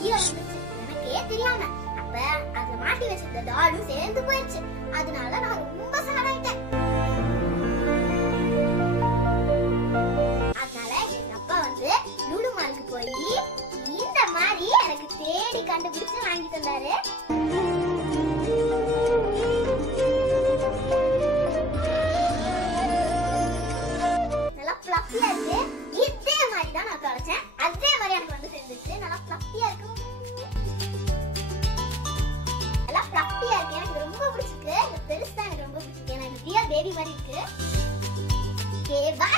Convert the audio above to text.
கீழே விழுந்துச்சு. எனக்கே தெரியாம அப்ப அதுல மாட்டி வச்சிருந்த டாலும் சேர்ந்து போயிடுச்சு. அதனால நான் ரொம்ப சேட் ஆயிட்டேன். அதனால எங்க அப்பா வந்து லுலு மாலுக்கு போய் இந்த மாதிரி எனக்கு தேடி கண்டுபிடிச்சு வாங்கிட்டு வந்தாரு. நல்லா ஃப்ளஃபியா இருக்கு. இதே மாதிரி தான் நான் தொலைச்சேன். அதே மாதிரி எனக்கு வந்து சேர்ந்துச்சு. நல்லா ஃப்ளஃபியா இருக்கு. நல்லா ஃப்ளஃபியா இருக்கு. எனக்கு ரொம்ப பிடிச்சிருக்கு. இந்த பெருசா எனக்கு ரொம்ப பிடிச்சிருக்கு. ஏன்னா இது ரியல் பேபி மாதிரி இருக்கு. Okay, by.